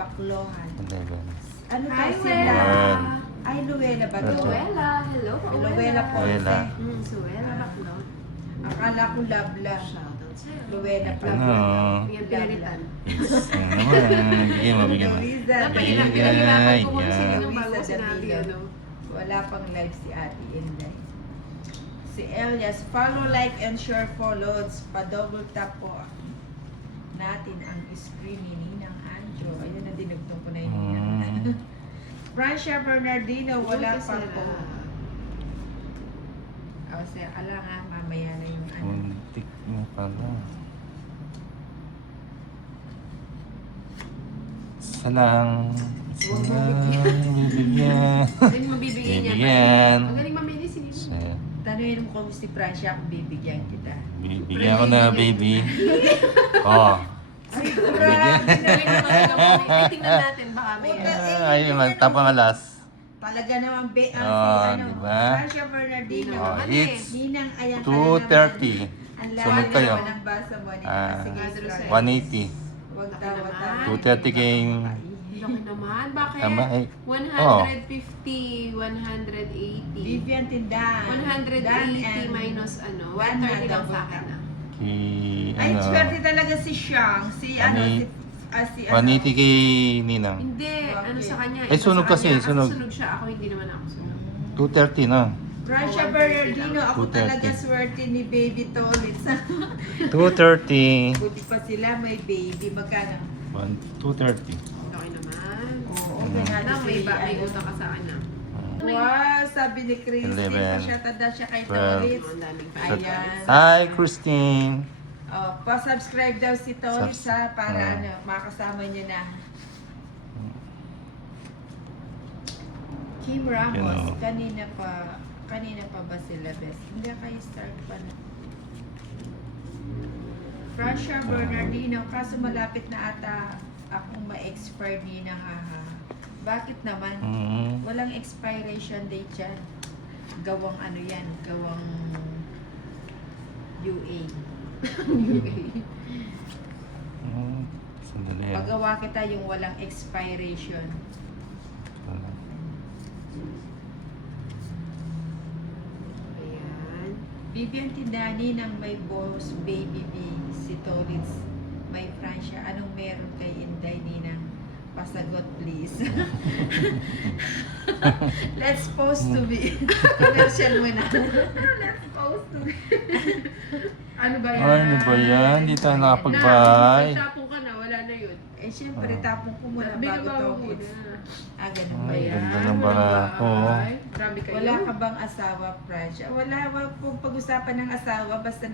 Baklohan. 11. Ano Hi, to Luella. Ay, Luella ba to? Luella. Hello po, Luella po. Luella. Suela, baklo. Akala ko Labla. Shoutout sa'yo. Luella po. Ano? Yung pinalitan. Ano naman? Bigyan mo, bigyan mo. Luisa. Pinahirapan ko kung Ayan. sino nung bago Luisa sinabi, Davila. ano. Wala pang live si Ate Inday. Si Elias, follow, like, and share follows. Pa-double tap po natin ang screen ni Ninang Anjo. Ayun na dinugtong ko na yung Ninang. Francia Bernardino, wala pa po. O, sir, ala nga, mamaya na yung ano. Muntik na pala. Isa lang. Isa lang. Bibigyan. Ay, mabibigyan niya. Bibigyan. Ang galing mamili si Nino. Isa. Tanungin mo kung si Francia kung bibigyan kita. Bibigyan ko na, baby. Oh. Ay, Bibigyan. Ay, tingnan natin, baka may Ay, tapang alas. Talaga naman, si Ah, ano, diba? Francia Bernardino. Oh, it's Ninang, ayan ka na 2:30. naman. Ang Sunod lahat kayo. naman ang basa mo. Ah, Sige, 180. Huwag tawa tawa. 2:30 king. Laki naman. Bakit? Tama, eh. 150, 180. Vivian Tindan. 180 minus ano, 130 lang sa akin ah. Ay, Ano, swerte talaga si Shang. Si ano, si ano. 180 kay Ninang. Hindi, ano sa kanya. Eh, ito sunog sa kanya. kasi, sunog. Sunog siya, ako hindi naman ako sunog. 2:30 na. Francia Bernardino, ako 2:30. talaga swerte ni Baby Tolitz. 2:30. Buti pa sila may baby. Magkano? 2:30. Okay naman. Oo, okay nga. Alam, may ano. utang ka sa kanya. Wow, sabi ni Christine, 11, pasyata daw siya kay 12. Tolitz. Ang daming Ayan. Hi, Christine. Oh, pa-subscribe daw si Tolitz ha, para Ah. ano, makasama niyo na. Kim Ramos, You know. kanina pa ba sila best? Hindi kayo start pa na. Francia Bernardino, kaso malapit na ata akong ma-expire ni ng haha. Bakit naman? Walang expiration date yan. Gawang ano yan, gawang UA. Sandali. Pagawa kita yung walang expiration. Ayan. Vivian Tindani ng may boss baby B, si Tolitz, may Francia. Anong meron kay Inday Ninang? Pasagot please. Let's post to be. Commercial mo na. Let's post to be. Ano ba yan? Ay, ano ba yan? Di tayo nakapag-buy. Nagsapo ka na, wala na yun. Eh syempre tapong ko muna bago Tolitz. Ah, ganun ba Ay, yan? ganda ng barako. Grabe kayo. Wala ka bang asawa, Francia? Wala, wag pong pag-usapan ng asawa basta